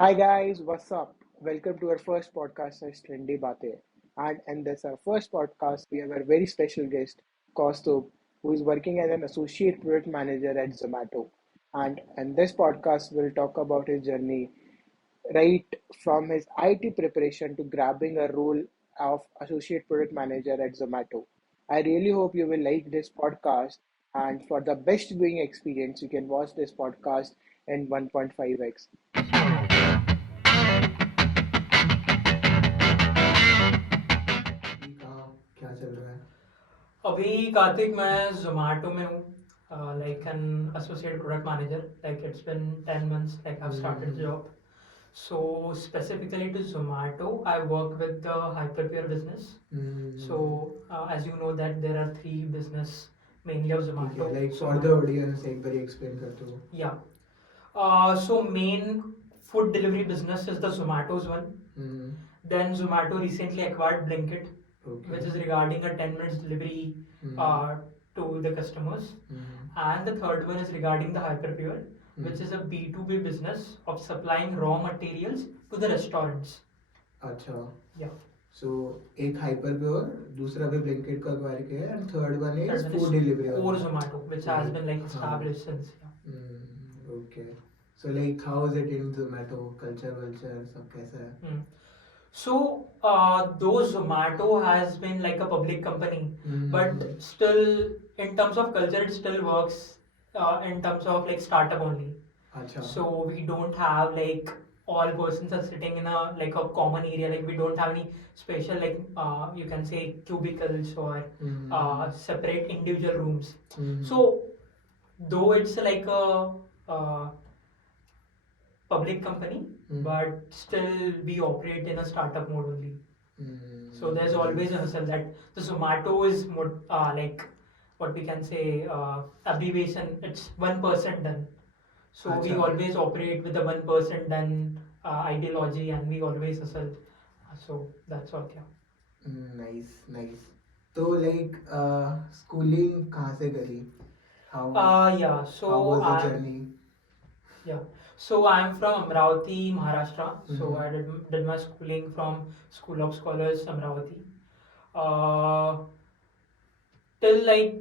Hi guys, what's up? Welcome to our first podcast as Trendy Baatein. And in this our first podcast, we have a very special guest, Kaustubh, who is working as an associate product manager at Zomato. And in this podcast, we'll talk about his journey right from his IT preparation to grabbing a role of associate product manager at Zomato. I really hope you will like this podcast. And for the best viewing experience, you can watch this podcast in 1.5x. अभी कहाँ क्या चल रहा है? अभी कार्तिक मैं जोमेटो में हूँ like an associate product manager like it's been 10 months like I've started the job. So specifically to Zomato, I work with the hyperpure business. So as you know that there are three business mainly of ठीक है, Zomato. like for the audience एक बार explain कर दो. Yeah. So main food delivery business is the Zomato's one. Then Zomato recently acquired Blinkit, Okay. which is regarding a 10 minutes delivery uh, to the customers. And the third one is regarding the Hyperpure, which is a B2B business of supplying raw materials to the restaurants. अच्छा. Yeah. So एक hyperpure, दूसरा भी Blinkit का acquire किया है, and third one is Third one food is delivery core वाला. Zomato, which has been like established since. Yeah. Okay. So like how is it in Zomato? Culture, सब कैसा है? So, though Zomato has been like a public company, but still, in terms of culture, it still works in terms of like startup only. अच्छा. So we don't have like all persons are sitting in a like a common area. Like we don't have any special like you can say cubicles or separate individual rooms. So though it's like a uh, public company, but still we operate in a startup mode only. So there's always a hustle that the Zomato is more like what we can say abbreviation. It's 1% done. So we अच्छा. always operate with the 1% done ideology, and we always hustle. So that's all. Yeah. Nice, nice. तो like schooling कहाँ से करी? How Yeah. how So was the I'm journey? Yeah. So I'm from Amravati, Maharashtra. So Mhm. I did my schooling from School of Scholars, Amravati. Uh, till like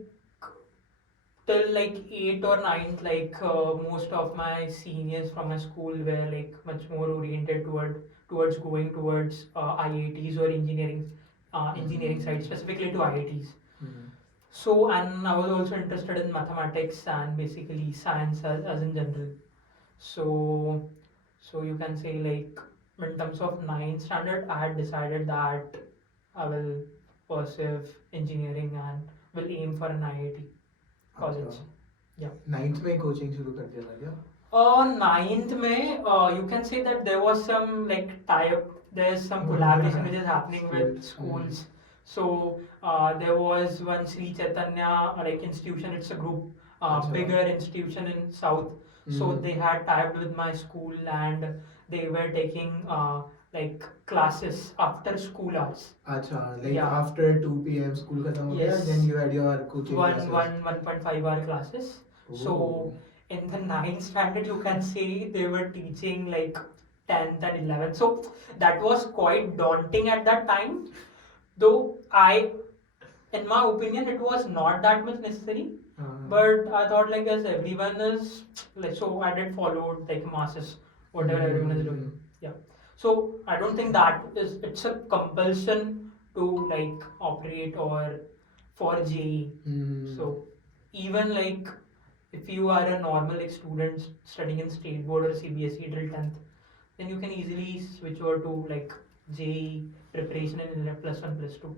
till like 8th or 9th, like most of my seniors from my school were like much more oriented towards going towards IITs or engineering side, specifically to IITs. So and I was also interested in mathematics and basically science as in general. So, so you can say like in terms of ninth standard, I had decided that I will pursue engineering and will aim for an IIT college. अच्छा. Yeah. 9th में coaching शुरू कर दिया था क्या? Ninth May, you can say that there was some like tie-up, there's some collaboration which is happening with schools. So there was one Sri Chaitanya like institution. It's a group, Achha. bigger institution in South. So they had tied with my school and they were taking like classes after school hours. अच्छा, like Yeah. after 2 p.m. school खत्म हो गया, Yes. then you had your coaching One classes. one 1.5 hour classes. So Oh. in the ninth standard, you can say they were teaching like 10th and 11th. So that was quite daunting at that time. Though in my opinion, it was not that much necessary. But I thought like as everyone is like, so I did follow like masses, whatever everyone is doing. Yeah. So I don't think that is it's a compulsion to like operate or for JE. So even like if you are a normal like student studying in state board or CBSE till 10th, then you can easily switch over to like JE preparation in plus one plus two.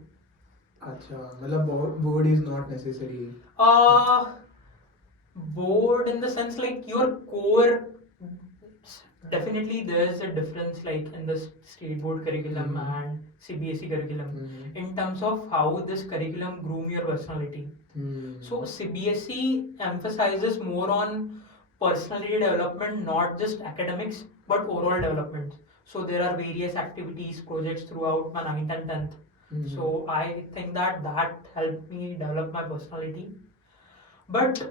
अच्छा, मतलब board is not necessary. Uh, Board in the sense like your core, definitely there's a difference like in the state board curriculum and CBSE curriculum in terms of how this curriculum groom your personality. So CBSE emphasizes more on personality development, not just academics but overall development. So there are various activities, projects throughout my 9th and 10th. So I think that helped me develop my personality. But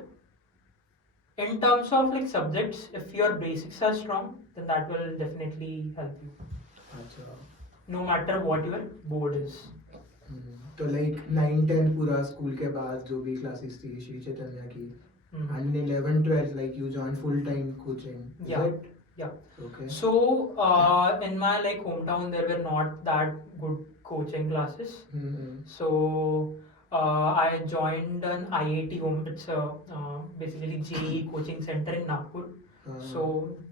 in terms of like subjects, if your basics are strong, then that will definitely help you, अच्छा. no matter what your board is. तो like 9-10 पूरा school के बाद जो भी classes थी श्री चैतन्य की, Mhm. and in 11-12 like you joined full time coaching, is Yeah. it? Yeah. Okay. So in my like hometown there were not that good coaching classes. So I joined an IIT home. It's a basically JEE coaching center in Nagpur. So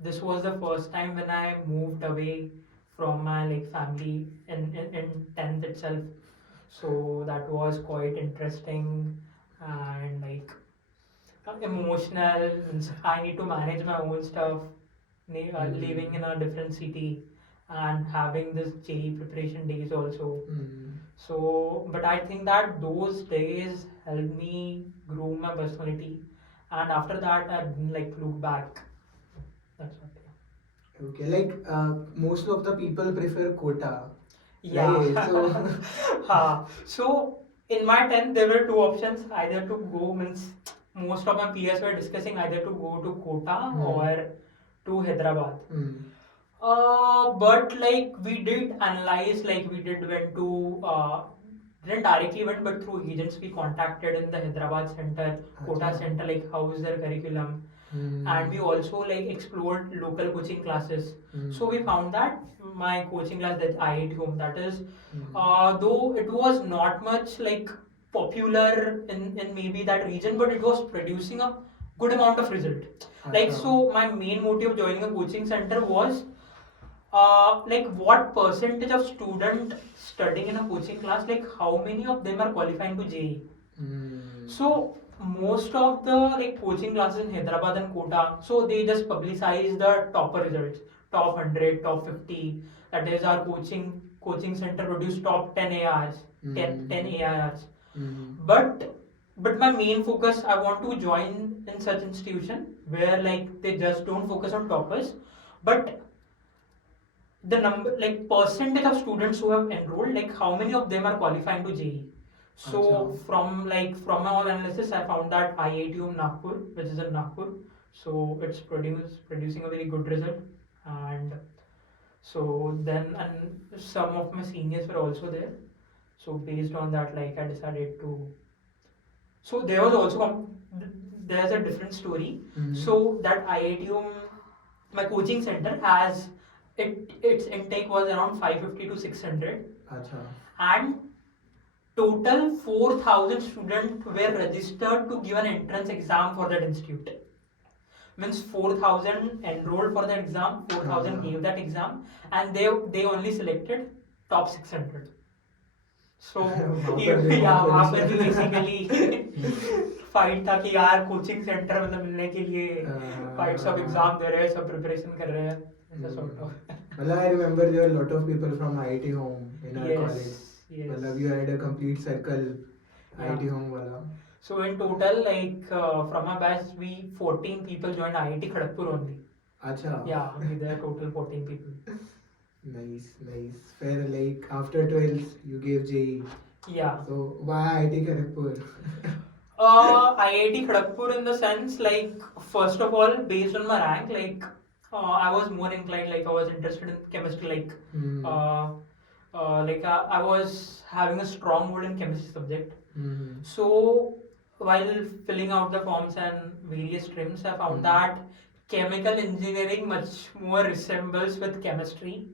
this was the first time when I moved away from my like family in 10th itself. So that was quite interesting and like emotional. Means I need to manage my own stuff, living in a different city and having this JEE preparation days also. So, but I think that those days helped me grow my personality, and after that I didn't like look back. That's what. Okay, like most of the people prefer Kota. Yeah. Right, so So in my 10th there were two options, either to go, means most of my peers were discussing either to go to Kota or to Hyderabad. But like we did analyze, like we did went to didn't directly went, but through agents we contacted in the Hyderabad center, Kota Acha. center, like how is their curriculum, and we also like explored local coaching classes. So we found that my coaching class, that IIT home, that is though it was not much like popular in maybe that region, but it was producing a good amount of result. Like, Acha. so my main motive of joining a coaching center was like what percentage of student studying in a coaching class, like how many of them are qualifying to JEE. So most of the like coaching classes in Hyderabad and Kota, so they just publicize the topper results, top 100, top 50. That is our coaching center produce top 10 ARs, 10 AIRs. But my main focus, I want to join in such institution where like they just don't focus on toppers, but the number, like percentage of students who have enrolled, like how many of them are qualifying to JEE. So Acha. from my analysis, I found that IIT Nagpur, which is in Nagpur, so it's producing a very good result, and so then and some of my seniors were also there. So based on that, like I decided to. So there was also there's a different story. So that IIT, my coaching center has its intake was around 550 to 600. Acha. And total 4,000 students were registered to give an entrance exam for that institute. Means 4,000 enrolled for that exam, 4,000 gave that exam, and they only selected top 600. So yeah, वहाँ पर भी basically fight था कि यार coaching centre मतलब मिलने के लिए फाइट्स ऑफ एग्जाम दे रहे हैं, सब प्रिपरेशन कर रहे हैं, ऐसा sort of. मतलब I remember there were a lot of people from IIT home in our college. Yes. मतलब you had a complete circle, IIT home wala. So in total, like from our batch, we 14 people joined IIT Kharagpur only. Acha. Yeah, we there total 14 people. Nice. Fair, like after 12 you gave JEE. Yeah. So why IIT Kharagpur? IIT Kharagpur in the sense, like first of all, based on my rank, like I was more inclined, like I was interested in chemistry, like I was having a strong mood in chemistry subject. So while filling out the forms and various streams, I found that chemical engineering much more resembles with chemistry.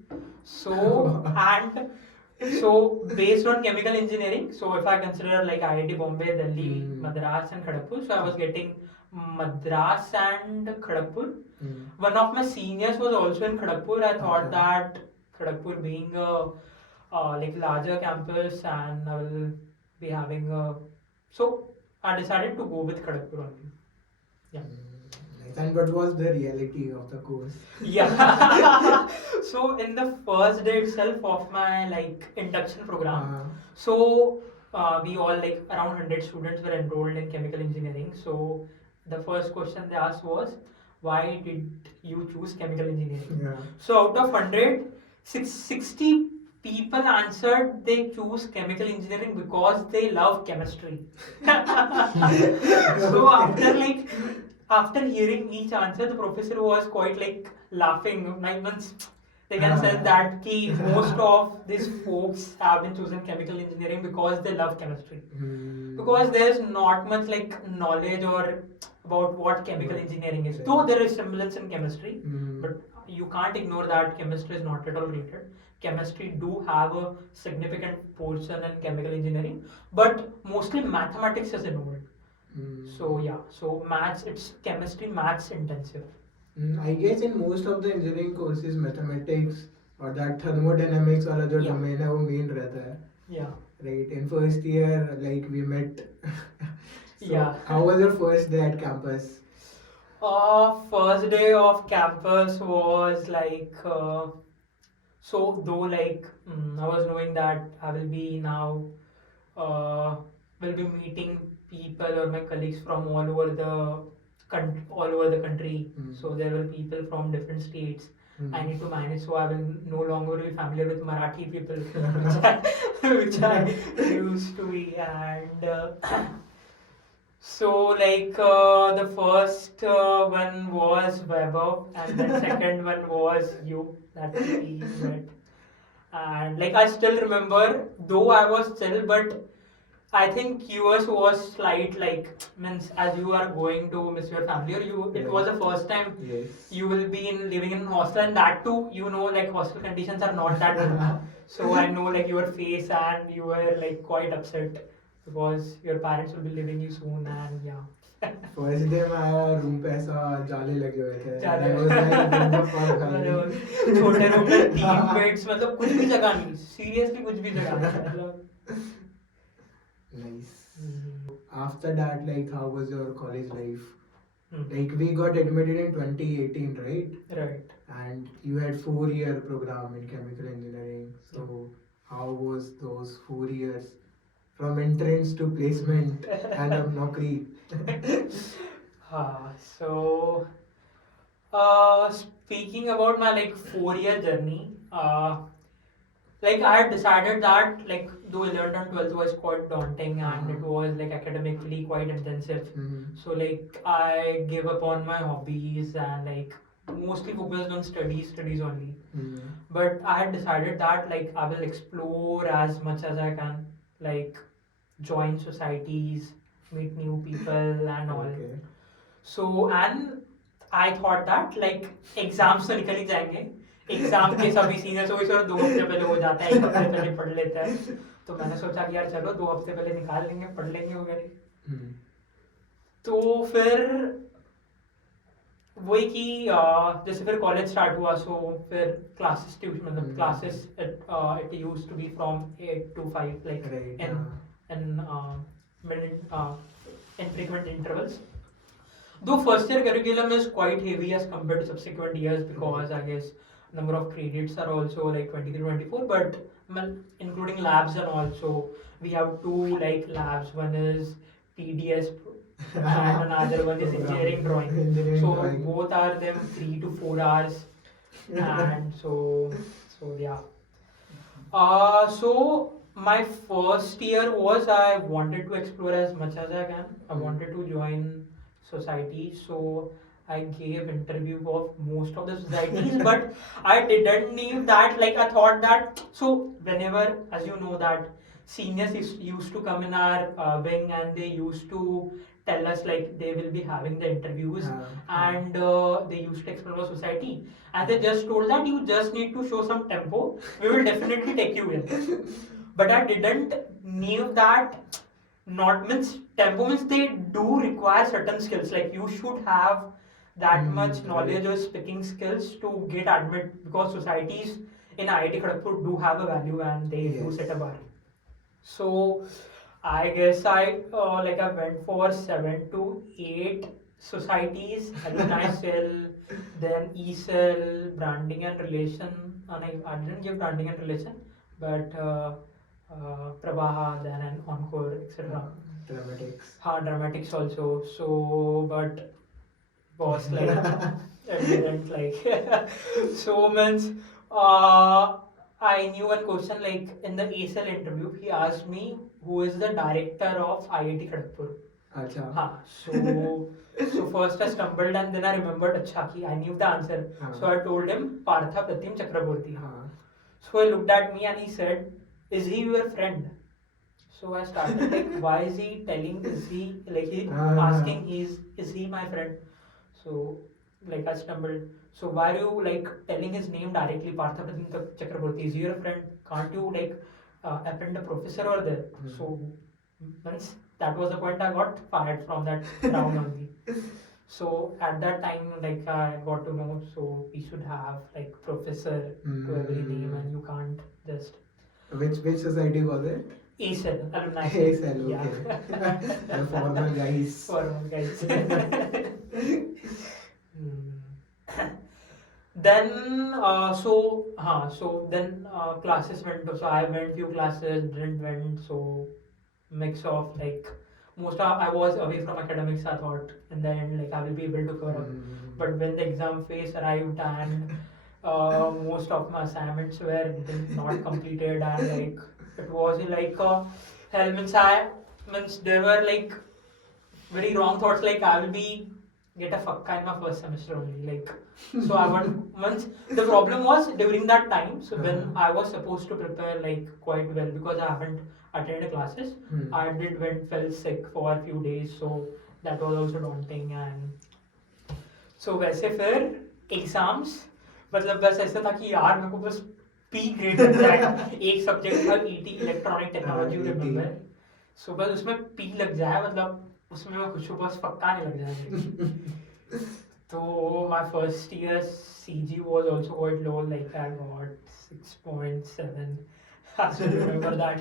So and so based on chemical engineering, so if I consider like IIT Bombay, Delhi, Madras and Kharagpur, so I was getting Madras and Kharagpur. One of my seniors was also in Kharagpur. I thought that Kharagpur being a like larger campus and I will be having a, so I decided to go with Kharagpur only. Yeah. Nice. And what was the reality of the course? Yeah. So in the first day itself of my like induction program, so we all like around 100 students were enrolled in chemical engineering. So the first question they asked was, why did you choose chemical engineering? Yeah. So out of 100, 60 people answered they choose chemical engineering because they love chemistry. So after like after hearing each answer, the professor was quite like laughing. Like means they can say that ki most of these folks have been chosen chemical engineering because they love chemistry. Because there's not much like knowledge or about what chemical engineering is. Though there is semblance in chemistry, but you can't ignore that chemistry is not at all related. Chemistry do have a significant portion in chemical engineering, but mostly mathematics is involved. So yeah, so maths, it's chemistry maths intensive. I guess in most of the engineering courses, mathematics or that thermodynamics वाला जो Yeah. domain है वो main रहता है. Yeah. Right. In first year, like we met. So Yeah. how was your first day at campus? First day of campus was like so though like I was knowing that I will be now will be meeting people or my colleagues from all over the country. So there were people from different states. I need to manage, so I will no longer be familiar with Marathi people, which I used to be, and so like the first one was Weber, and then second one was you that we met, and like I still remember, though I was still, but I think yours was slight like means as you are going to miss your family or you it was the first time Yes. you will be in living in hostel and that too you know like hostel conditions are not that good. So I know like your face and you were like quite upset because your parents will be leaving you soon and yeah. First day में आया room पे ऐसा जाले लगे हुए थे. जाले. I was like, what the fuck, भाई? मतलब छोटे रूम में 3 बेड्स मतलब कुछ भी जगह नहीं सीरियसली कुछ भी जगह नहीं मतलब. Nice. After that, like, how was your college life? Hmm. Like, we got admitted in 2018, right? Right. And you had 4-year program in chemical engineering. So, how was those 4 years from entrance to placement and of Naukri? So speaking about my like 4 year journey, like I had decided that like though 11th and 12th was quite daunting and it was like academically quite intensive. So like I gave up on my hobbies and like mostly focused on studies only. But I had decided that like I will explore as much as I can, like join societies, meet new people and all. Okay. So and I thought that like exams तो निकल ही जाएंगे exam के सभी seniors को इस 2 हफ्ते पहले हो जाता है 1 हफ्ते पहले पढ़ लेता है तो मैंने सोचा कि यार चलो 2 हफ्ते पहले निकाल लेंगे पढ़ लेंगे वगैरह. तो फिर वही कि जैसे फिर कॉलेज स्टार्ट हुआ सो फिर क्लासेस ट्यूशन मतलब classes it used to be from 8 to 5 like in frequent intervals. Though first year curriculum is quite heavy as compared to subsequent years because I guess number of credits are also like 23 24 but including labs and also we have 2 like labs, one is TDS and another one is engineering drawing. So both are them 3 to 4 hours and so yeah. So my first year was I wanted to explore as much as I can. I wanted to join society, so I gave interview of most of the societies, but I didn't need that. Like I thought that so whenever, as you know, that seniors used to come in our wing and they used to tell us like they will be having the interviews and they used to explore the society and they just told that you just need to show some tempo. We will definitely take you in. But I didn't knew that not means tempo means they do require certain skills like you should have that much knowledge or speaking skills to get admitted because societies in IIT Kharagpur do have a value and they do set a bar. So I guess I like I went for 7 to 8 societies, alumni cell, then E-cell, branding and relation. And I didn't give branding and relation, but Prabaha, then and Encore, etc. Dramatics. Dramatics also. So, but was like evident like so means I knew one question like in the ASL interview he asked me who is the director of IIT Kharagpur. Acha. So first I stumbled and then I remembered, acha, ki I knew the answer. So I told him, Partha Pratim Chakraborty. So he looked at me and he said, is he your friend? So I started like, why is he telling? Is he like he asking? Is he my friend? So like I stumbled. So why are you like telling his name directly, Partha Pratim Chakraborty? Is he your friend? Can't you like append a professor over there? So once that was the point, I got fired from that round only. So at that time, like I got to know, so we should have like professor to every name, and you can't just. Which society was it? ACEL, alumni. ACEL, okay. Yeah. The formal guys. Formal guys. Then so then classes went. So I went few classes, didn't went. So mix of like most of I was away from academics. I thought in the end like I will be able to cover up. But when the exam phase arrived and most of my assignments were not completed and like it was like hell means there were like very wrong thoughts like I will be get a fucka in my first semester only like so I want once the problem was during that time so when I was supposed to prepare like quite well because I haven't attended classes I did went fell sick for a few days so that was also daunting and so वैसे फिर exams मतलब बस ऐसा था कि यार मेरे को बस पी ग्रेड लग जाएगा एक सब्जेक्ट था ET electronic technology remember so बस उसमें पी लग जाए मतलब उसमें मैं कुछ बस पक्का नहीं लग जाए तो my first year CG was also quite low like I got 6.7 I still remember that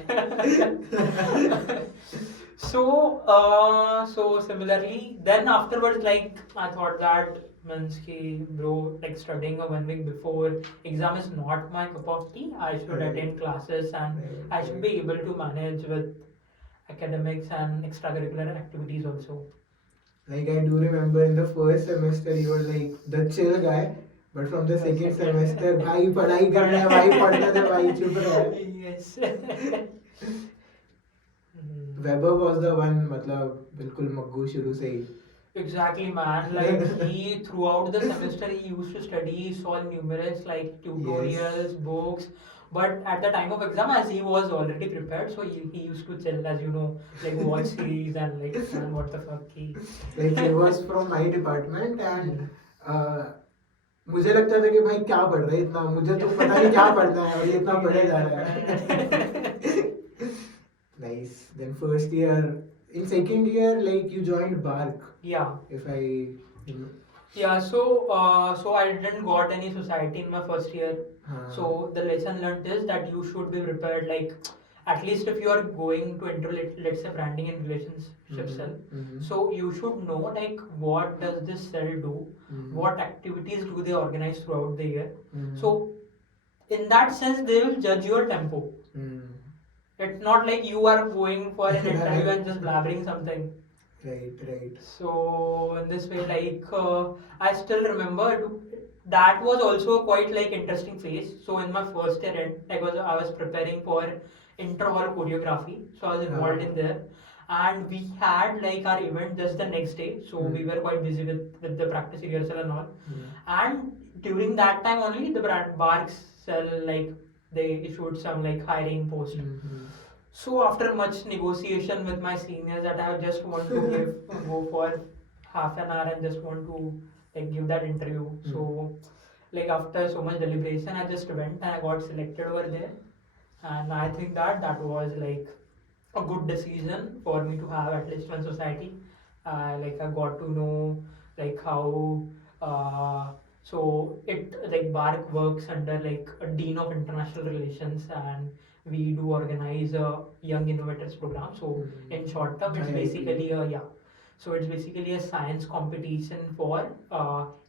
so similarly then afterwards like I thought that means ki bro like studying a 1 week before exam is not my cup of tea I should attend classes and I should be able to manage with academics and extracurricular activities also. Like I do remember in the first semester you were like the chill guy, but from the second semester भाई पढ़ाई करना है भाई पढ़ने दे भाई चुप रह. Yes. Weber was the one मतलब बिल्कुल मग्गू शुरू से ही. Exactly, man. Like he throughout the semester he used to study, saw numerous like tutorials, books. But at the time of exam, as he was already prepared, so he used to chill, as you know, like watch series and like man, what the fuck he. Like he was from my department and मुझे लगता था कि भाई क्या पढ़ रहे इतना मुझे तो पता नहीं क्या पढ़ना है और ये इतना पढ़े जा रहा है. Nice. Then first year, in second year, like you joined Bark. Yeah. If I. Yeah. So I didn't got any society in my first year. So the lesson learned is that you should be prepared. Like at least if you are going to enter let's say branding and relationship cell. So you should know like what does this cell do, what activities do they organize throughout the year. So in that sense they will judge your tempo. It's not like you are going for an interview and just blabbering something. Right. So in this way, like I still remember that was also quite like interesting phase. So in my first year, I was preparing for inter-hall choreography. So I was involved in there, and we had like our event just the next day. So we were quite busy with the practice rehearsal and all. And during that time only, the brand Barks sell like they issued some like hiring post. So after much negotiation with my seniors that I just want to go for half an hour and just want to like give that interview. So like after so much deliberation I just went and I got selected over there and I think that was like a good decision for me to have at least one society. Like I got to know like how so it like Bark works under like a dean of international relations and we do organize a young innovators program. So in short term it's basically so it's basically a science competition for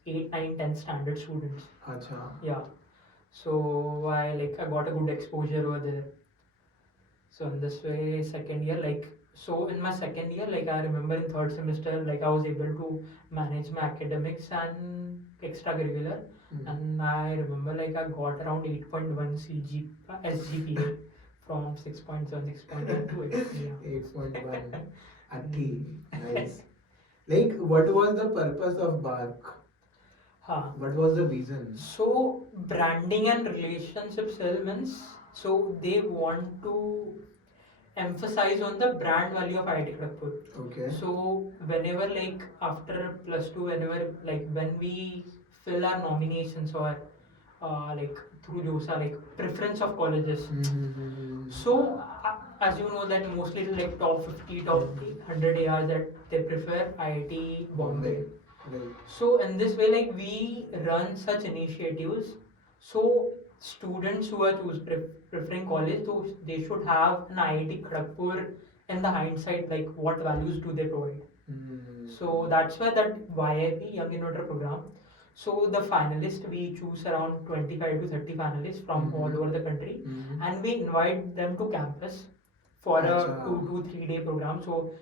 8, 9, 10 standard students. Achha. Yeah. So I got a good exposure over there. So in this way second year like so in my second year like I remember in third semester like I was able to manage my academics and extracurricular and I remember like I got around 8.1 SGPA from 6.7 6.8 to 8. Yeah. 8.1. Ati, nice. Like, what was the purpose of Bark? Huh. What was the reason? So branding and relationships elements. So they want to emphasize on the brand value of IIT Kharagpur. Okay. So whenever like after plus two, whenever like when we fill our nominations or like through JOSA, like preference of colleges. Mm-hmm. So as you know that mostly like top 50, top 100 ARs that they prefer IIT Bombay. Right. So in this way, like we run such initiatives. So students who are preferring college, so they should have an IIT Kharagpur in the hindsight, like what values do they provide. So that's why that YIP Young Innovator program. So the finalists, we choose around 25 to 30 finalists from all over the country, and we invite them to campus for a Acha. 2 to 3 day program. So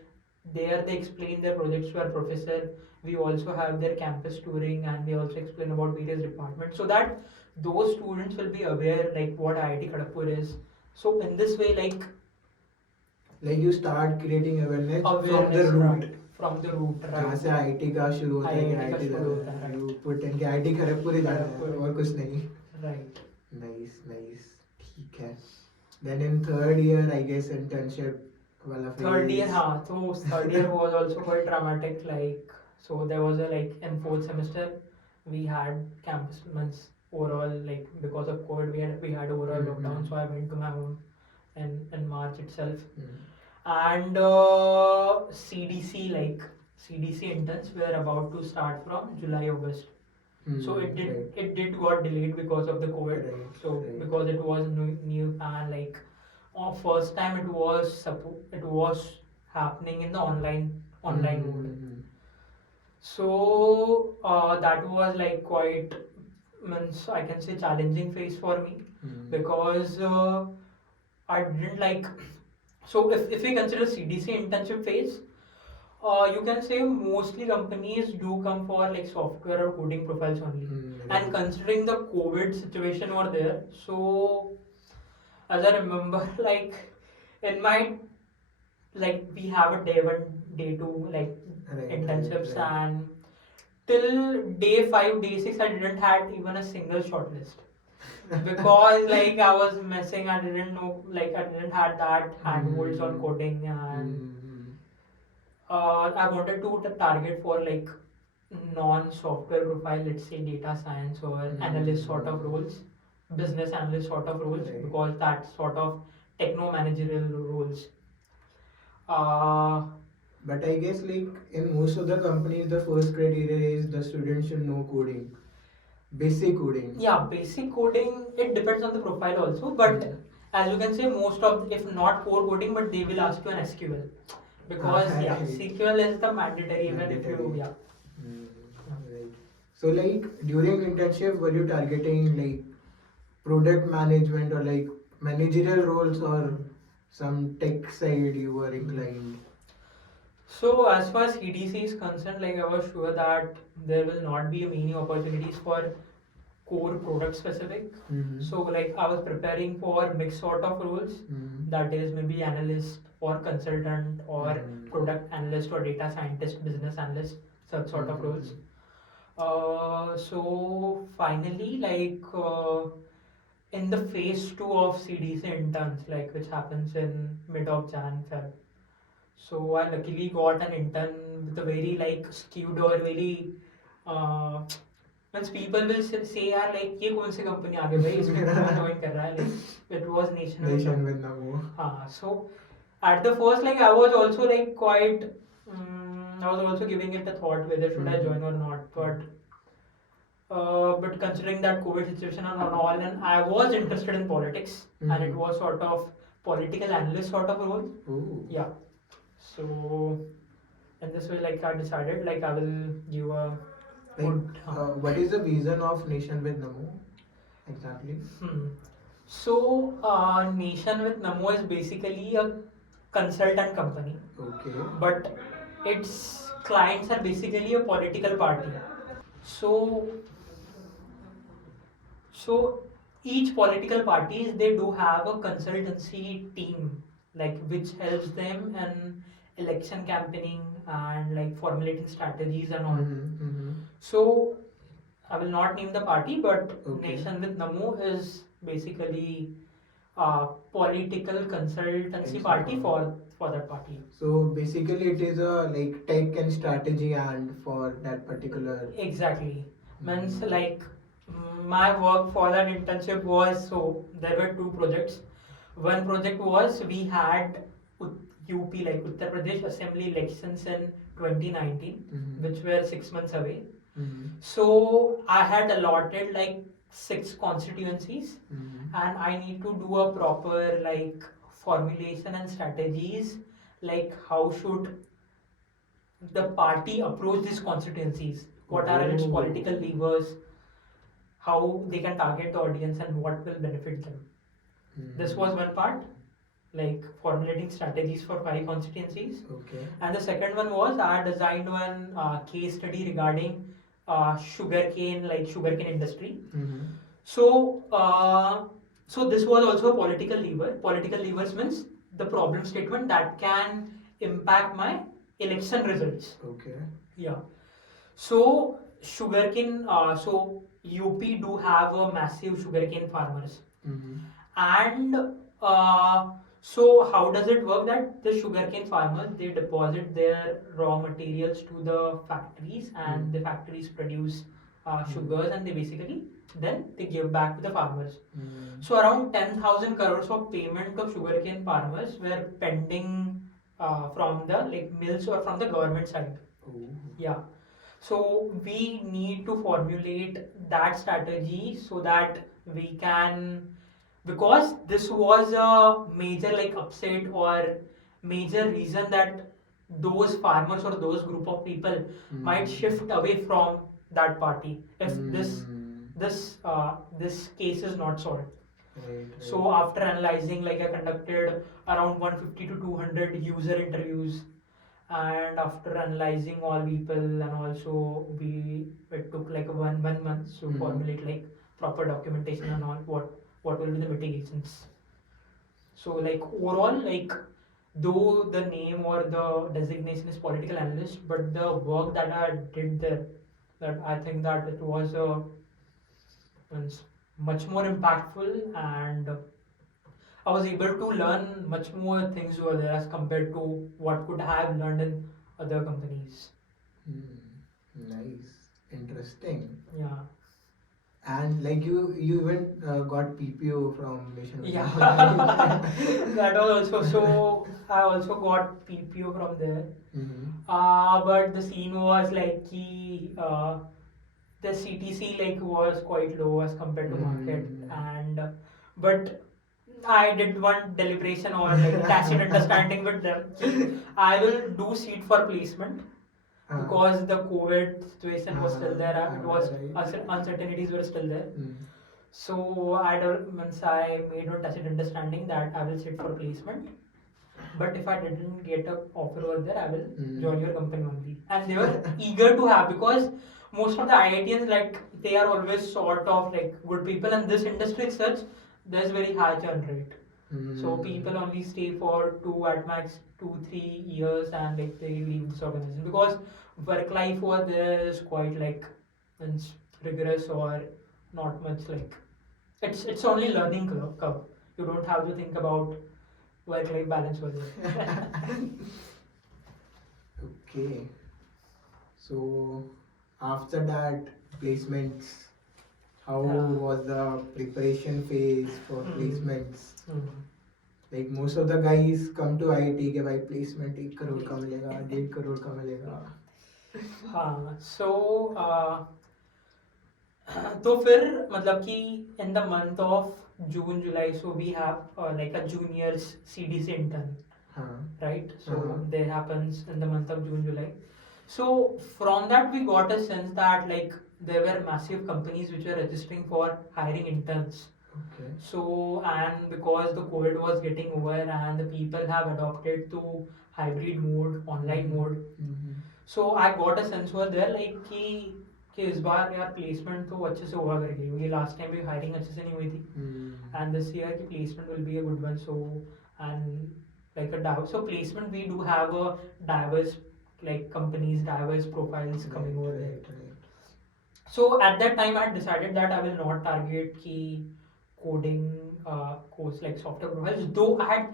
there they explain their projects to our professor. We also have their campus touring, and we also explain about various departments so that those students will be aware like what IIT Kharagpur is. So in this way, like you start creating awareness from the awareness, root. right, from the root, जहाँ right. से IT का शुरू होता है कि IIT का IT शुरू होता है, जाना है right. यू पुट इन कि आईटी खड़गपुर ही जाना है खड़गपुर। और कुछ नहीं Right. नाइस नाइस ठीक है then in third year I guess internship वाला Third year, phase. हाँ, so third year was also quite dramatic. Like, so there was a like in fourth semester, we had campus months overall. Like because of COVID, we had overall lockdown. So I went to my home in March itself, and CDC interns were about to start from July August. So it did got delayed because of the COVID. Right, So right. because it was new and like first time it was happening in the online mode. So that was like quite means I can say challenging phase for me because I didn't like. So if we consider CDC internship phase, you can say mostly companies do come for like software or coding profiles only. And considering the COVID situation over there, so as I remember, like in my like we have a day one, day two like internships, right. and till day 5, day 6, I didn't had even a single shortlist because like I was messing. I didn't know like I didn't had that handholds on coding, and I wanted to target for like non-software profile, let's say data science or analyst sort of roles, business analyst sort of roles, Right. because that sort of techno managerial roles. Uh, But I guess like in most of the companies, the first criteria is the student should know coding, basic coding. yeah, basic coding, it depends on the profile also, but as you can say, most of, if not core coding, but they will ask you an SQL because yeah, Right. SQL is the mandatory even if you Mandatory. yeah. Right. So like during internship, were you targeting like product management or like managerial roles or some tech side you were inclined? So as far as EDC is concerned, like I was sure that there will not be many opportunities for core product specific. So like I was preparing for mixed sort of roles, that is maybe analyst or consultant or product analyst or data scientist, business analyst, such sort of roles. So finally, like in the phase 2 of CDC interns, like which happens in mid of Jan Feb. So I luckily got an intern with a very like skewed or very means people will say यार like ये कौन सी company आ गई भाई इसमें कौन join कर रहा है, like it was Nation with Nation Namo. with Namo. So at the first like I was also like quite I was also giving it a thought whether should I join or not, but considering that COVID situation and all, and I was interested in politics, and it was sort of political analyst sort of role. Ooh. Yeah. So in this way, like I decided, like I will give a Like, good. what is the vision of Nation with Namo exactly? So Nation with Namo is basically a consultant company, Okay. but its clients are basically a political party. So each political parties, they do have a consultancy team like which helps them in election campaigning and like formulating strategies and all. Mm-hmm. So I will not name the party, but Okay. Nation with Namo is basically a political consultancy party for that party. So basically, it is a like tech and strategy and for that particular. Exactly. Means Mhm. like my work for that internship was, so there were two projects. One project was we had UP like Uttar Pradesh Assembly elections in 2019, Mhm. which were 6 months away. Mhm. So I had allotted like 6 constituencies, Mhm. and I need to do a proper like formulation and strategies, like how should the party approach these constituencies, what are its political levers, how they can target the audience, and what will benefit them. This was one part, like formulating strategies for 5 constituencies. Okay. And the second one was I designed one case study regarding sugarcane industry. Mhm. So, so this was also a political lever. Political levers means the problem statement that can impact my election results. Okay. Yeah. So sugarcane. So UP do have a massive sugarcane farmers, Mhm. and so how does it work that the sugarcane farmers, they deposit their raw materials to the factories, and the factories produce sugars, and they basically then they give back to the farmers. So around 10,000 crores of payment of sugarcane farmers were pending from the like mills or from the government side. Oh. Yeah. So we need to formulate that strategy so that we can, because this was a major like upset or major reason that those farmers or those group of people might shift away from that party if this case is not solved. Right. So after analyzing, like I conducted around 150 to 200 user interviews, and after analyzing all people, and also it took like one month to formulate like proper documentation and all what will be the mitigations. So like overall, like though the name or the designation is political analyst, but the work that I did there, that I think that it was means much more impactful, and I was able to learn much more things over there as compared to what could I have learned in other companies. Nice. Interesting. Yeah. And like you even got PPO from Mission. Yeah. That was also, so I also got PPO from there. But the scene was like the CTC like was quite low as compared to market, and but I did one deliberation or like tacit understanding with them. I will do seat for placement because the COVID situation was still there. It was uncertainties were still there. So once I made one tacit understanding that I will sit for placement. But if I didn't get an offer over there, I will join your company only. And they were eager to have, because most of the IITians, like they are always sort of like good people, and this industry is such, there's very high churn rate. So people only stay for at max 2-3 years, and like they leave this organization because work life over there is quite like it's rigorous or not much like it's only learning curve. You don't have to think about work-life balance over there. Okay. So after that placements, how was the preparation phase for placements? Like most of the guys come to IIT के भाई placement 1 crore का मिलेगा, 1.5 करोड़ का मिलेगा. हाँ, so तो फिर मतलब कि in the month of June, July, so we have like a juniors CDC intern, right? So that happens in the month of June, July. So from that we got a sense that like there were massive companies which were registering for hiring interns. Okay. So, and because the COVID was getting over and the people have adopted to hybrid mode, online mode. So I got a sense over there like कि इस बार यार placement तो अच्छे से हुआ करके, क्योंकि last time भी हायरिंग अच्छे से नहीं हुई थी, एंड दिस ईयर की placement will be a good one. So and like a diverse. So placement, we do have a diverse like companies, diverse profiles coming over there. So at that time, I had decided that I will not target key coding course like software profiles. Though I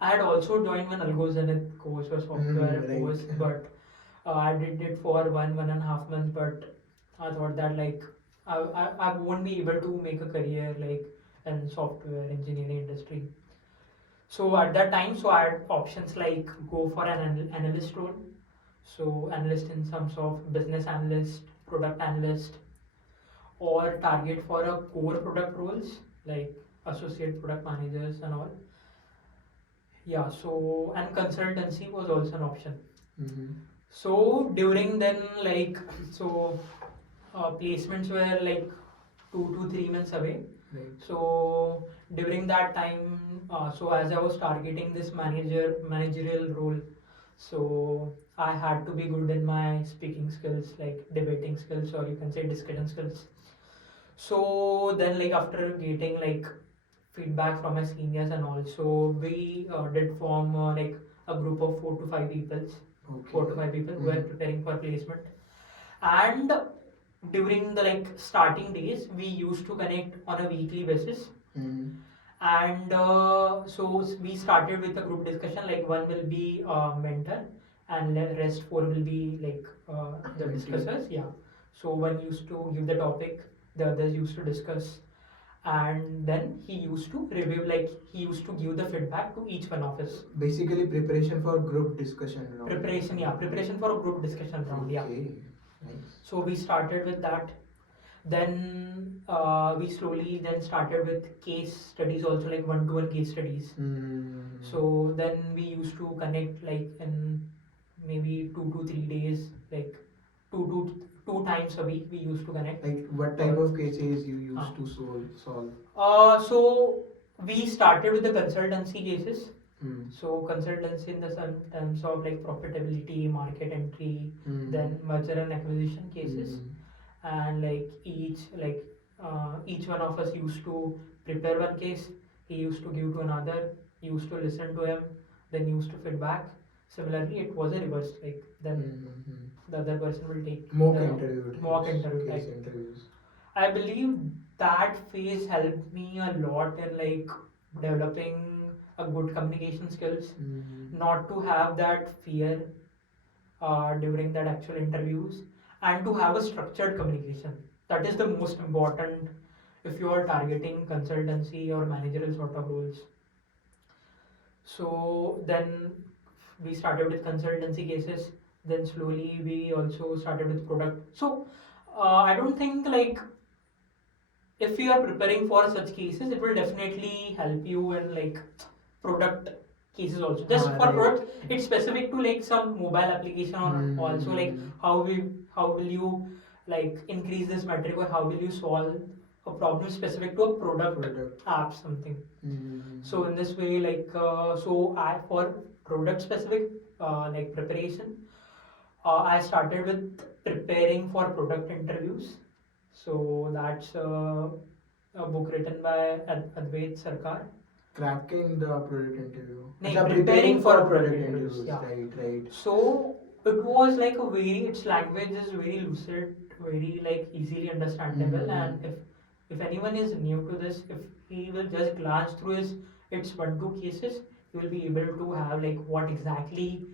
had also joined one Algorithm course or software course, but I did it for 1.5 months. But I thought that like I won't be able to make a career like in software engineering industry. So at that time, so I had options like go for an analyst role. So analyst in some sort of business analyst, product analyst, or target for a core product roles like associate product managers and all. Yeah, so and consultancy was also an option. So during then like so placements were like 2 to 3 months away. So during that time, so as I was targeting this managerial role, so I had to be good in my speaking skills, like debating skills, or you can say discussion skills. So then, like after getting like feedback from my seniors and also we did form like a group of 4 to 5 people. 4 to 5 people who were preparing for placement. And during the like starting days, we used to connect on a weekly basis. And so we started with a group discussion. Like one will be mentor, and the rest 4 will be like the discussers. Yeah. So one used to give the topic, the others used to discuss, and then he used to review. Like he used to give the feedback to each one of us. Basically, preparation for group discussion round. Preparation for a group discussion round. Yeah. Okay. Nice. So we started with that. Then we slowly then started with case studies also, like one-to-one case studies. So then we used to connect like in maybe 2 to 3 days, like two times a week we used to connect. Like what type of cases you used to solve? So we started with the consultancy cases. So consultancy in the terms of like profitability, market entry, then merger and acquisition cases. And like each one of us used to prepare one case, he used to give to another, used to listen to him, then used to feedback. Similarly, it was a reverse, like then the other person will take mock the interview. Like, Interviews. I believe that phase helped me a lot in like developing a good communication skills, not to have that fear during that actual interviews, and to have a structured communication. That is the most important if you are targeting consultancy or managerial sort of roles. So then we started with consultancy cases, then slowly we also started with product. So I don't think like if you are preparing for such cases, it will definitely help you in like product cases also. Just for product, it's specific to like some mobile application or also like how will you like increase this metric, or how will you solve a problem specific to a product app something. So in this way, like so I for product specific like preparation, I started with preparing for product interviews. So that's a book written by Advait Sarkar. Cracking the product interview. No, preparing for product interviews. Yeah. Right. So it was like a very, its language is very lucid, very like easily understandable, and if anyone is new to this, if he will just glance through its 1-2 cases, he will be able to have like what exactly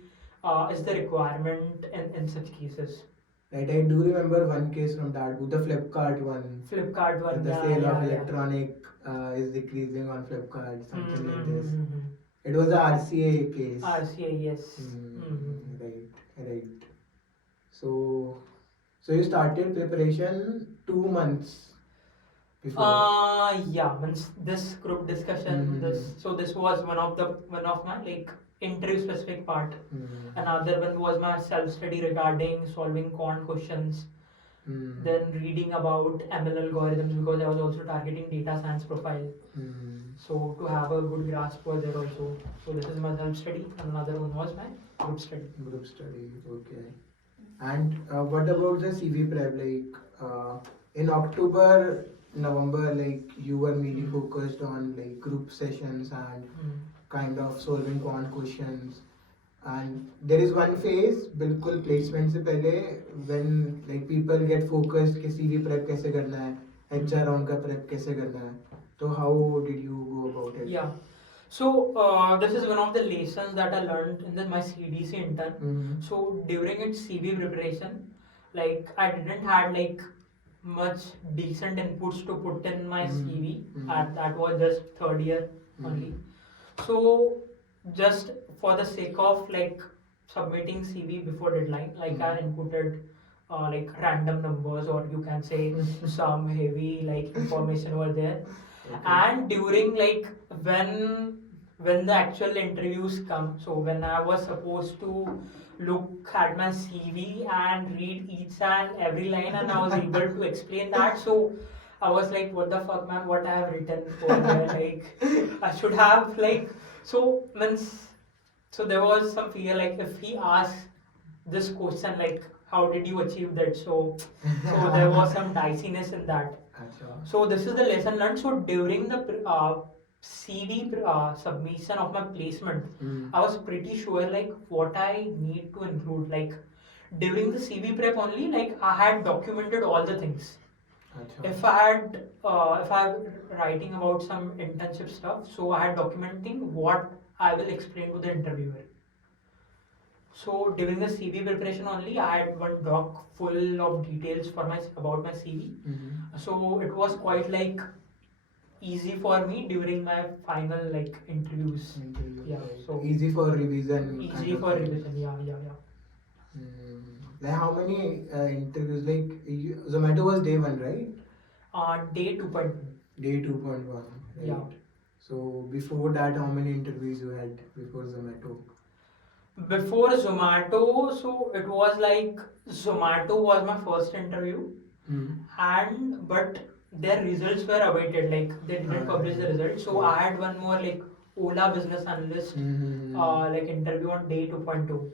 is the requirement in such cases. Right, I do remember one case from that book, the Flipkart one. The sale of electronic is decreasing on Flipkart, something like this. It was a RCA case. RCA, yes. Right. So you started preparation 2 months before. Once this group discussion, this was one of my like interview specific part. Another one was my self study regarding solving quant questions. Then reading about ML algorithms, because I was also targeting data science profile. So to have a good grasp was there also. So this is my self study, and another one was my group study. Okay. And what about the CV prep? Like in October, November, like you were mainly focused on like group sessions and kind of solving quant questions. And there is one phase बिल्कुल placement से पहले when like people get focused कि CV prep कैसे करना है, HR round का prep कैसे करना है. So how did you go about it? Yeah. So this is one of the lessons that I learned in my CDC intern. Mhm. So during its CV preparation, like I didn't had like much decent inputs to put in my CV. That was just third year only. So just for the sake of like submitting CV before deadline, like I inputted like random numbers, or you can say some heavy like information over there. And during like when the actual interviews come, so when I was supposed to look at my CV and read each and every line, and I was able to explain that, so I was like, what the fuck, man, what I have written over there? Like, I should have like, so means, so there was some fear, like if he asks this question, like how did you achieve that? So there was some diciness in that. So this is the lesson learned. So during the CV submission of my placement, I was pretty sure like what I need to include. Like during the CV prep only, like I had documented all the things. If I writing about some internship stuff, so I had documenting what I will explain to the interviewer. So during the CV preparation only, I had one doc full of details for about my CV. So it was quite like easy for me during my final like interviews. Yeah. So easy for revision. easy for revision. Yeah. Like how many interviews? Like Zomato was day 1, right? Day 2.1. Day 2.1. Right? Yeah. So before that, how many interviews you had before Zomato? Before Zomato, so it was like Zomato was my first interview, and but their results were awaited. Like they didn't publish the results, so I had one more like Ola business analyst like interview on day 2.2.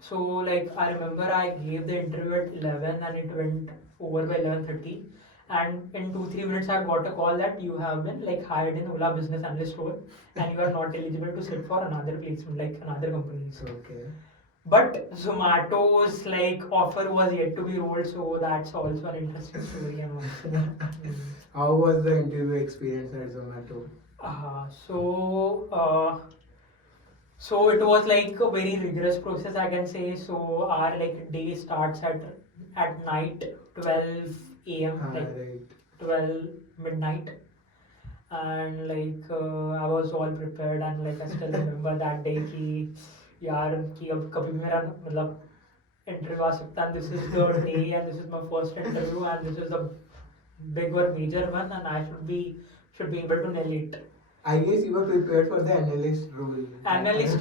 So like I remember I gave the interview at 11 and it went over by 11:30, and in 2-3 minutes I got a call that you have been like hired in Ola business analyst role and you are not eligible to sit for another placement like another company. Okay. But Zomato's like offer was yet to be rolled, so that's also an interesting story. How was the interview experience at Zomato? So it was like a very rigorous process, I can say. So our like day starts at night 12 a.m. like Right. 12 midnight, and like I was all prepared, and like I still remember that day कि यार कि अब कभी भी मेरा मतलब interview आ सकता है. This is the day and this is my first interview and this is the big or major one and I should be able to nail it. I guess you were prepared for the analyst role. Analyst.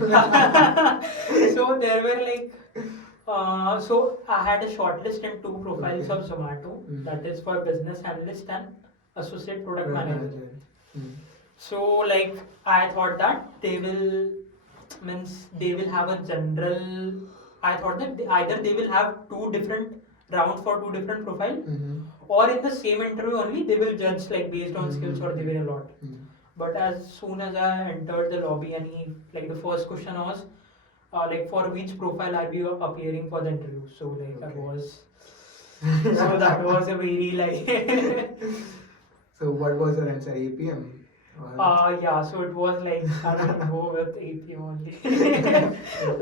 So there were like so I had a shortlist and 2 profiles of Zomato, that is for business analyst and associate product manager. So like I thought that they will have a general. I thought that either they will have 2 different rounds for 2 different profiles, or in the same interview only they will judge like based on skills or they will a lot. But as soon as I entered the lobby and the first question was like for which profile are you appearing for the interview? So like I was. So that was a very like. So what was your answer? APM? Yeah, so it was like I will go with APM only.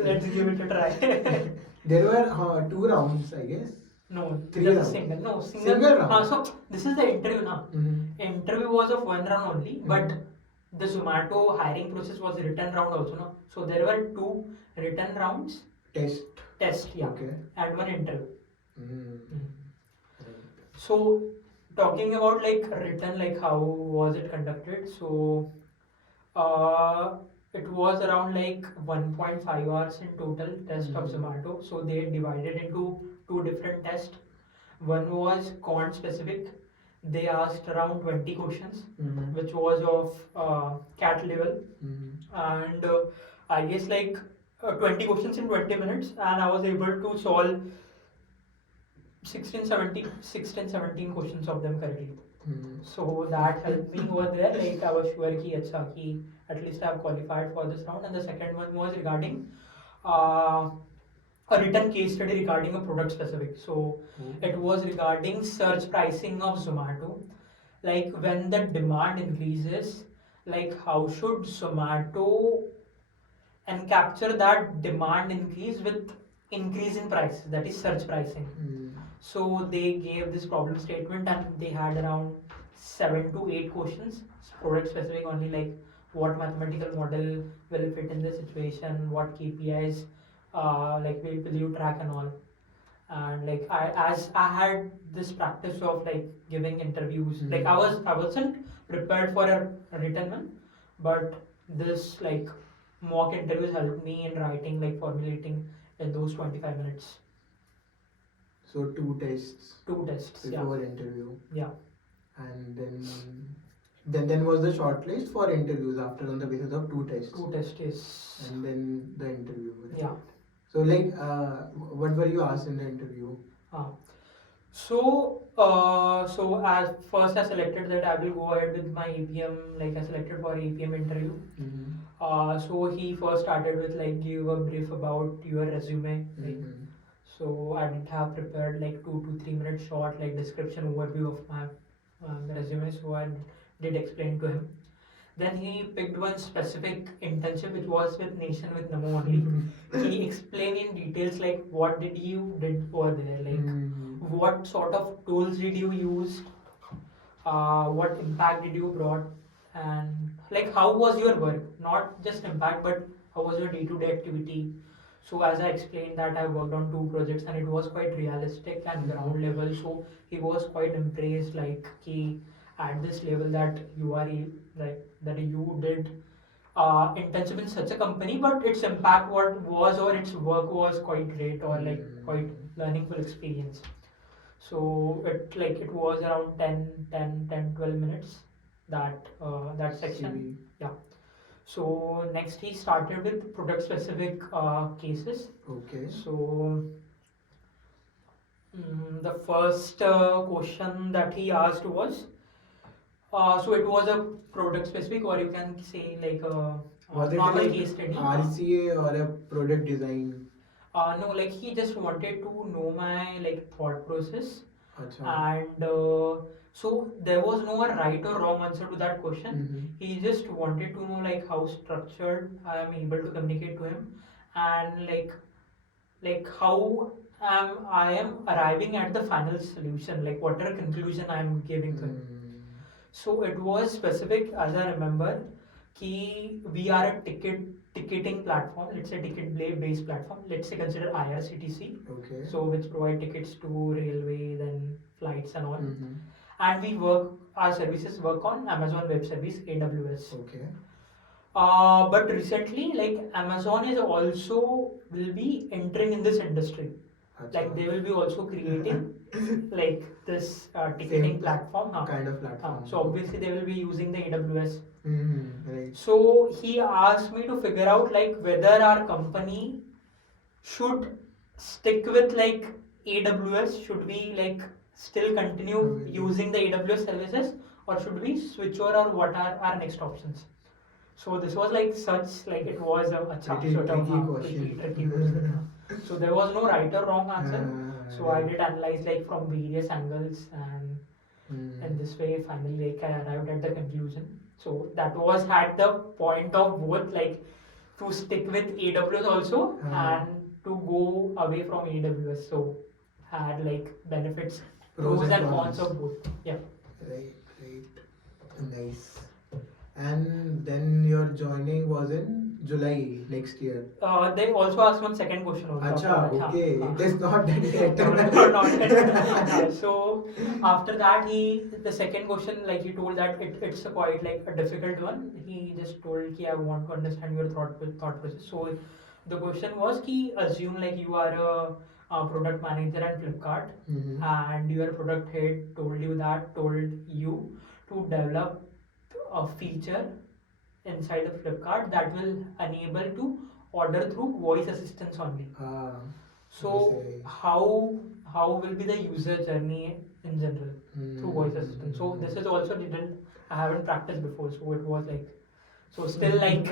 Let's give it a try. There were 2 rounds, I guess. No, 3 just rounds. single. No, Single round. So this is the interview now. Interview was of 1 round only, but the Zomato hiring process was written round also, no? So there were 2 written rounds. Test, yeah. Okay. And 1 interview. So talking about like written, like how was it conducted? So it was around like 1.5 hours in total test of Zomato. So they divided into 2 different tests. One was quant specific. They asked around 20 questions, which was of cat level, and I guess like 20 questions in 20 minutes, and I was able to solve 16 17 questions of them correctly. So that helped me over there. Like I was sure ki acha ki at least I have qualified for this round. And the second one was regarding uh, a written case study regarding a product specific. So it was regarding search pricing of Zomato. Like when the demand increases, like how should Zomato and capture that demand increase with increase in price, that is search pricing. So they gave this problem statement and they had around 7 to 8 questions, product specific only, like what mathematical model will fit in this situation, what KPIs like will you track and all. And like as I had this practice of like giving interviews, like I wasn't prepared for a written one, but this like mock interviews helped me in writing, like formulating in those 25 minutes. So two tests. Two tests, before interview. Yeah. And then was the shortlist for interviews after on the basis of two tests. Two tests, yes. And then the interview. Right? Yeah. So like, what were you asked in the interview? So as first I selected that I will go ahead with my APM, like I selected for APM interview. So he first started with like give a brief about your resume. Like, so I did have prepared like 2 to 3 minute short like description overview of my resume. So I did explain to him. Then he picked one specific internship which was with Namo only. He explained in details like what did you did over there, like what sort of tools did you use, what impact did you brought, and like how was your work, not just impact but how was your day-to-day activity. So as I explained that I worked on 2 projects and it was quite realistic and ground level, so he was quite impressed, like he at this level that you are like that you did internship in such a company, but its impact what was or its work was quite great or like quite learning full experience. So it was around 12 minutes that section. Yeah. So next he started with product specific cases. Okay. So the first question that he asked was so it was a product specific, or you can say like a was normal it like case study. RCA or a product design? No, like he just wanted to know my like thought process. Achha. And so there was no right or wrong answer to that question. He just wanted to know like how structured I am able to communicate to him, and like how I am arriving at the final solution, like whatever conclusion I am giving to him. So it was specific, as I remember, कि we are a ticketing platform. Let's say ticket-based platform. Let's say consider IRCTC. Okay. So which provide tickets to railway, then flights and all. And our services work on Amazon Web Service, AWS. Okay. But recently, like Amazon is also will be entering in this industry. Achha. Like they will be also creating like this ticketing Same platform. kind of platform. So obviously they will be using the AWS. Right. So he asked me to figure out like whether our company should stick with like AWS. Should we like still continue using the AWS services, or should we switch over, or what are our next options? So this was like such like it was a tricky question. So there was no right or wrong answer. So I did analyze like from various angles, and in this way finally like I arrived at the conclusion. So that was at the point of both like to stick with AWS also and to go away from AWS. So had like benefits, pros and cons of both. Yeah. Right. Nice. And then your joining was in July next year. They also asked one second question also. Acha, okay. It is not that yet. Not yet. So after that, the second question, like he told that it's a quite like a difficult one. He just told ki I want to understand your thought process. So the question was ki assume like you are a product manager at Flipkart, and your product head told you to develop a feature inside the Flipkart that will enable to order through voice assistance only. So Okay. how will be the user journey in general through voice assistant? So this is also didn't I haven't practiced before, so it was like so still like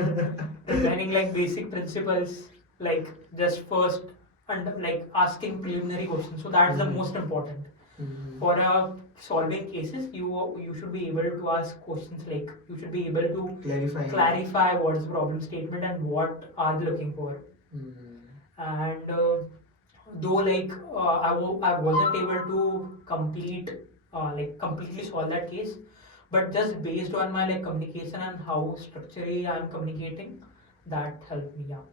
remaining like basic principles, like just first and like asking preliminary questions. So that's the most important. For solving cases, you should be able to ask questions like you should be able to clarify what is the problem statement and what are they looking for. And though like I wasn't able to complete like completely solve that case, but just based on my like communication and how structurally I'm communicating, that helped me. Yeah.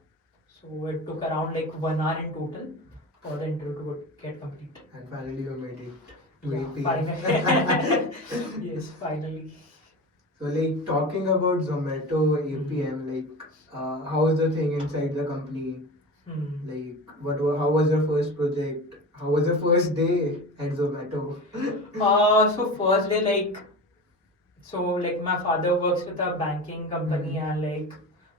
So it took around like 1 hour in total for the interview to get complete. And finally you made it to Yeah, 8 p.m. finally. Yes, finally. So like talking about Zomato APM, like how is the thing inside the company? Like how was your first project? How was your first day at Zomato? So first day like so like my father works with a banking company and like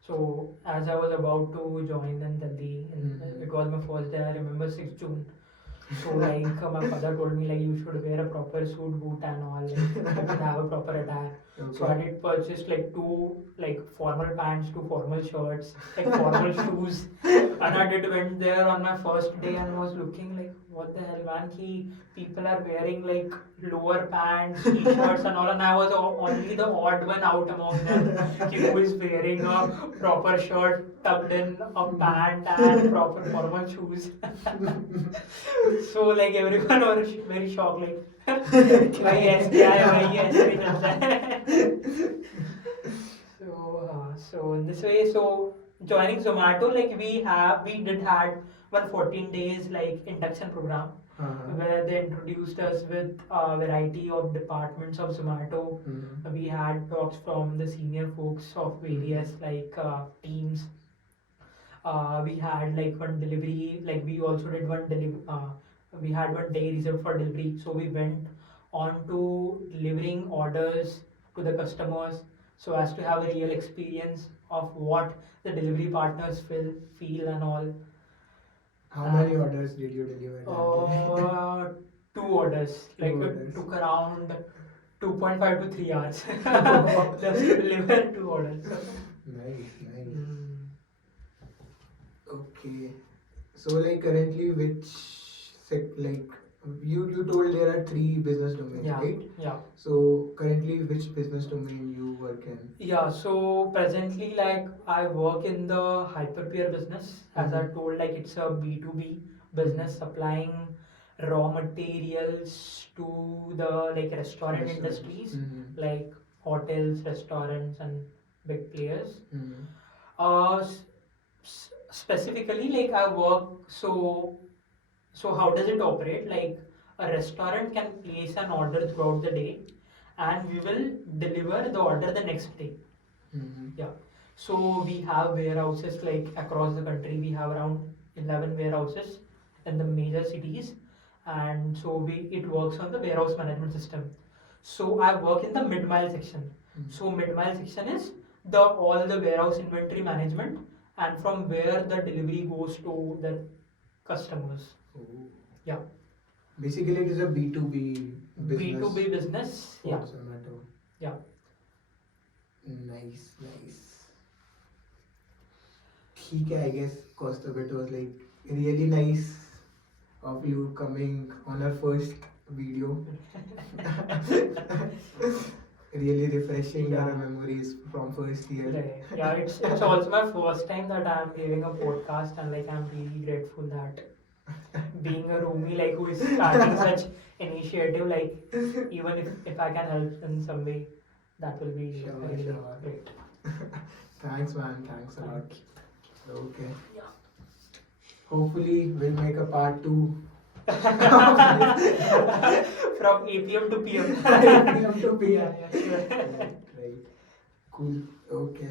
so as I was about to join in Delhi and it was my first day. I remember 6th June. So like my father told me like you should wear a proper suit boot and all, like you should have a proper attire. So I did purchase like two like formal pants, two formal shirts, like formal shoes, and I did went there on my first day and was looking like what the hell man, ki people are wearing like lower pants, t-shirts and all, and I was only the odd one out among them, ki who is wearing a proper shirt tucked in a pant and proper formal shoes. So like everyone was very shocked, like भाई ऐसे आया भाई ऐसे नहीं चलता है. So in this way, so joining Zomato, like we did had 114 days like induction program where they introduced us with a variety of departments of Zomato. We had talks from the senior folks of various like teams. We had like one delivery, like we also did one delivery. We had one day reserved for delivery, so we went on to delivering orders to the customers so as to have a real experience of what the delivery partners feel and all. How many orders did you deliver that day? 2 orders. Like orders. it took around 2.5 to 3 hours just to deliver 2 orders. Nice. Okay. So like currently which like you told there are 3 business domains, right? Yeah. So currently which business domain you work in? Yeah, so presently like I work in the hyperpure business. As I told, like it's a B2B business supplying raw materials to the like restaurant industries, like hotels, restaurants and big players. Specifically like I work so how does it operate? Like a restaurant can place an order throughout the day and we will deliver the order the next day. Yeah. So we have warehouses like across the country. We have around 11 warehouses in the major cities, and so it works on the warehouse management system. So I work in the mid mile section. So mid mile section is the all the warehouse inventory management and from where the delivery goes to the customers. Yeah. Basically it is a B2B business. B2B business. For Yeah. Zomato. Yeah. Nice. ठीक है, I guess Kaustubh, it was like really nice of you coming on our first video. Really refreshing our memories from first year. Right. Yeah, it's also my first time that I'm giving a podcast and like I'm really grateful that being a roomie like who is starting such initiative, like even if I can help in some way, that will be really great. Thanks man, thanks a lot. Okay. Yeah. Hopefully we'll make a part 2. From 8 p.m. to PM. 8 p.m. to PM. Yeah, sure. Right. Cool. Okay.